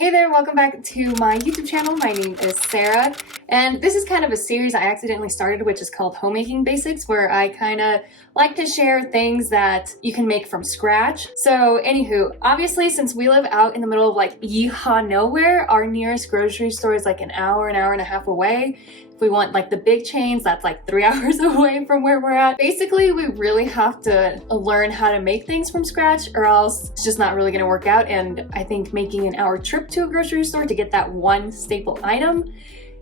Hey there, welcome back to my YouTube channel. My name is Sarah, and this is kind of a series I accidentally started, which is called Homemaking Basics, where I kind of like to share things that you can make from scratch. So anywho, obviously, since we live out in the middle of like yeehaw nowhere, our nearest grocery store is like an hour and a half away. If we want like the big chains, that's like 3 hours away from where we're at. Basically, we really have to learn how to make things from scratch, or else it's just not really gonna work out. And I think making an hour trip to a grocery store to get that one staple item,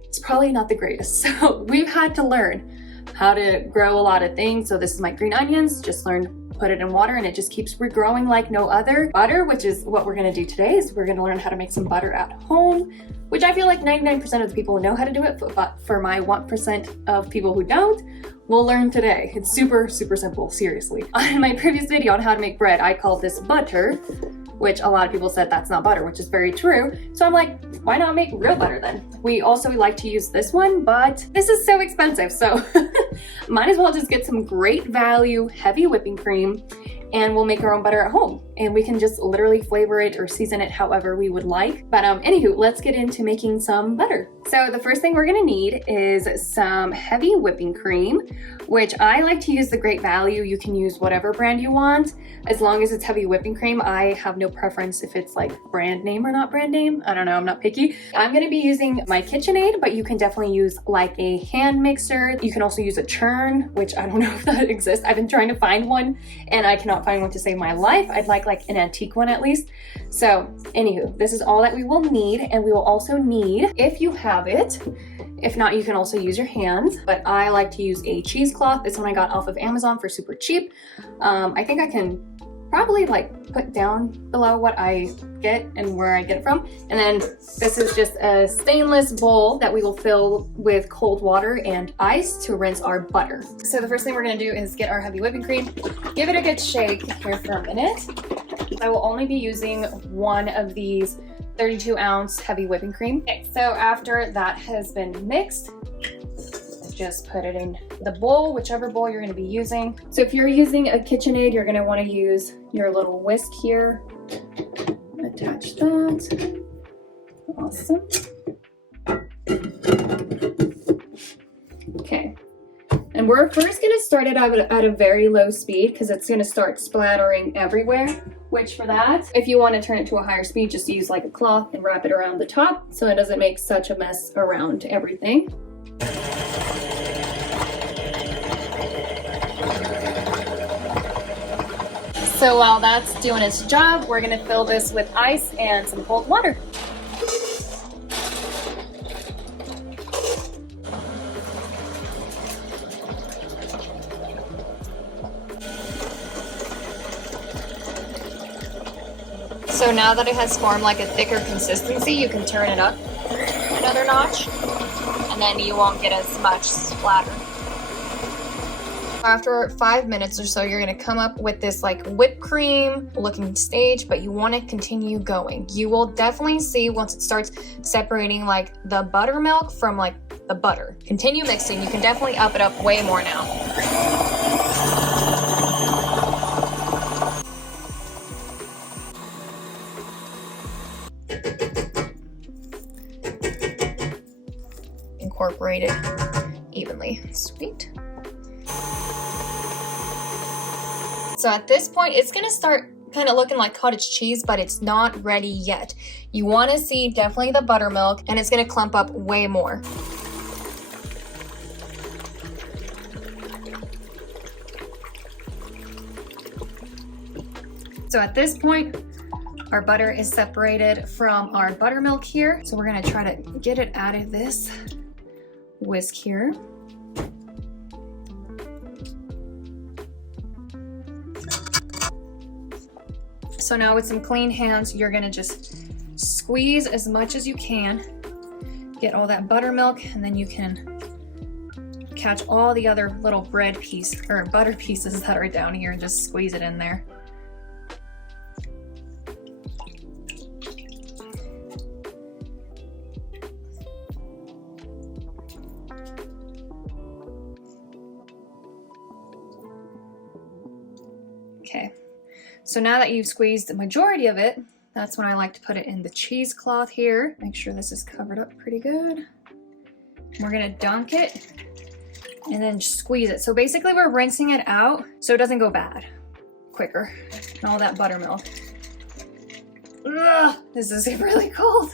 it's probably not the greatest. So we've had to learn how to grow a lot of things. So this is my green onions, just learned, put it in water and it just keeps regrowing like no other. Butter, which is what we're gonna do today, is we're gonna learn how to make some butter at home, which I feel like 99% of the people know how to do it, but for my 1% of people who don't, we'll learn today. It's super, super simple, seriously. On my previous video on how to make bread, I called this butter, which a lot of people said that's not butter, which is very true. So I'm like, why not make real butter then? We also like to use this one, but this is so expensive, so might as well just get some great value, heavy whipping cream, and we'll make our own butter at home. And we can just literally flavor it or season it however we would like. But anywho, let's get into making some butter. So the first thing we're gonna need is some heavy whipping cream, which I like to use the Great Value. You can use whatever brand you want, as long as it's heavy whipping cream. I have no preference if it's like brand name or not brand name. I don't know, I'm not picky. I'm gonna be using my KitchenAid, but you can definitely use like a hand mixer. You can also use a churn, which I don't know if that exists. I've been trying to find one and I cannot find one to save my life. I'd like an antique one at least. So anywho, this is all that we will need. And we will also need, if you have it, if not, you can also use your hands, but I like to use a cheesecloth. This one I got off of Amazon for super cheap. I think I can probably like put down below what I get and where I get it from. And then this is just a stainless bowl that we will fill with cold water and ice to rinse our butter. So the first thing we're gonna do is get our heavy whipping cream, give it a good shake here for a minute. I will only be using one of these 32-ounce heavy whipping cream. Okay, so after that has been mixed, just put it in the bowl, whichever bowl you're going to be using. So if you're using a KitchenAid, you're going to want to use your little whisk here. Attach that. Awesome. Okay. And we're first going to start it at a very low speed because it's going to start splattering everywhere. Which for that, if you want to turn it to a higher speed, just use like a cloth and wrap it around the top so it doesn't make such a mess around everything. So while that's doing its job, we're gonna fill this with ice and some cold water. So now that it has formed like a thicker consistency, you can turn it up another notch, and then you won't get as much splatter. After 5 minutes or so, you're gonna come up with this like whipped cream looking stage, but you wanna continue going. You will definitely see once it starts separating like the buttermilk from like the butter. Continue mixing, you can definitely up it up way more now. Incorporate it evenly. Sweet. So at this point, it's gonna start kind of looking like cottage cheese, but it's not ready yet. You wanna see definitely the buttermilk, and it's gonna clump up way more. So at this point, our butter is separated from our buttermilk here. So we're gonna try to get it out of this whisk here. So now with some clean hands, you're gonna just squeeze as much as you can, get all that buttermilk, and then you can catch all the other little bread piece or butter pieces that are down here and just squeeze it in there. Okay, so now that you've squeezed the majority of it, That's when I like to put it in the cheesecloth here. Make sure this is covered up pretty good. We're gonna dunk it and then squeeze it. So basically we're rinsing it out so it doesn't go bad quicker. And all that buttermilk. Ugh, this is really cold.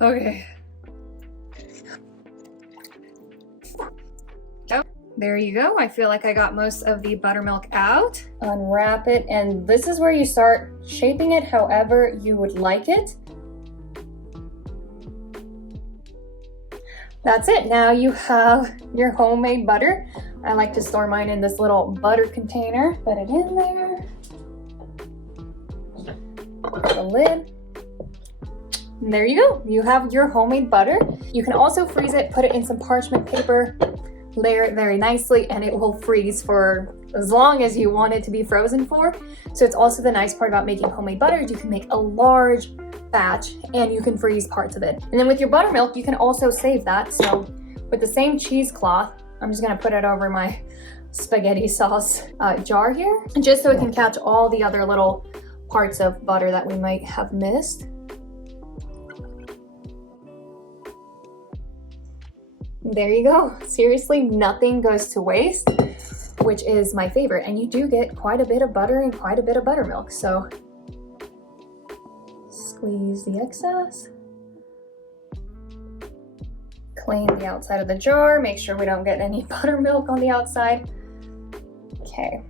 Okay. Oh, there you go. I feel like I got most of the buttermilk out. Unwrap it, and this is where you start shaping it however you would like it. That's it. Now you have your homemade butter. I like to store mine in this little butter container. Put it in there. The lid. And there you go. You have your homemade butter. You can also freeze it, put it in some parchment paper, layer it very nicely, and it will freeze for as long as you want it to be frozen for. So it's also the nice part about making homemade butter. You can make a large batch and you can freeze parts of it. And then with your buttermilk, you can also save that. So with the same cheesecloth, I'm just gonna put it over my spaghetti sauce jar here, just so it can catch all the other little parts of butter that we might have missed. There you go. Seriously, nothing goes to waste, which is my favorite. And you do get quite a bit of butter and quite a bit of buttermilk. So squeeze the excess. Clean the outside of the jar. Make sure we don't get any buttermilk on the outside. Okay.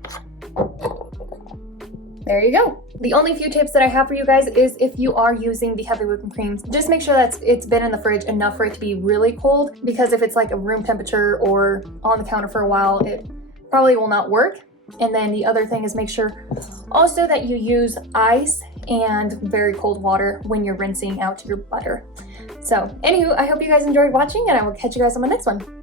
There you go. The only few tips that I have for you guys is if you are using the heavy whipping creams, just make sure that it's been in the fridge enough for it to be really cold, because if it's like a room temperature or on the counter for a while, it probably will not work. And then the other thing is make sure also that you use ice and very cold water when you're rinsing out your butter. So anywho, I hope you guys enjoyed watching, and I will catch you guys on the next one.